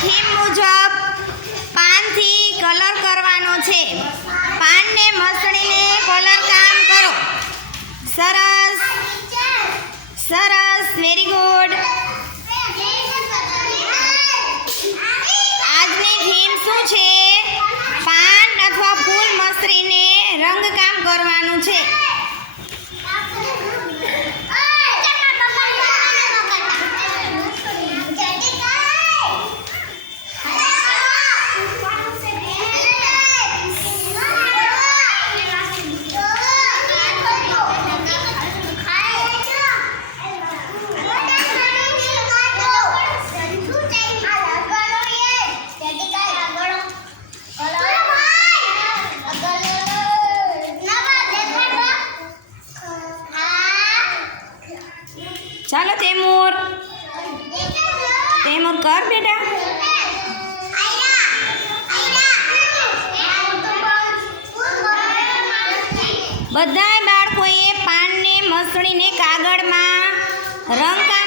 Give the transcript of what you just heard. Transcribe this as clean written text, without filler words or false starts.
Theme મુજબ પાનથી colour કરવાનો છે. પાનને મસળીને કલર કામ કરો. સરસ સરસ, વેરી ગુડ. આજની થીમ શું છે? પાન અથવા ફૂલ મસળીને રંગકામ કરવાનું છે. ચાલો તૈમૂર કર બેટા. બધાય બાળકોએ પાનને મસળીને કાગળમાં રંગ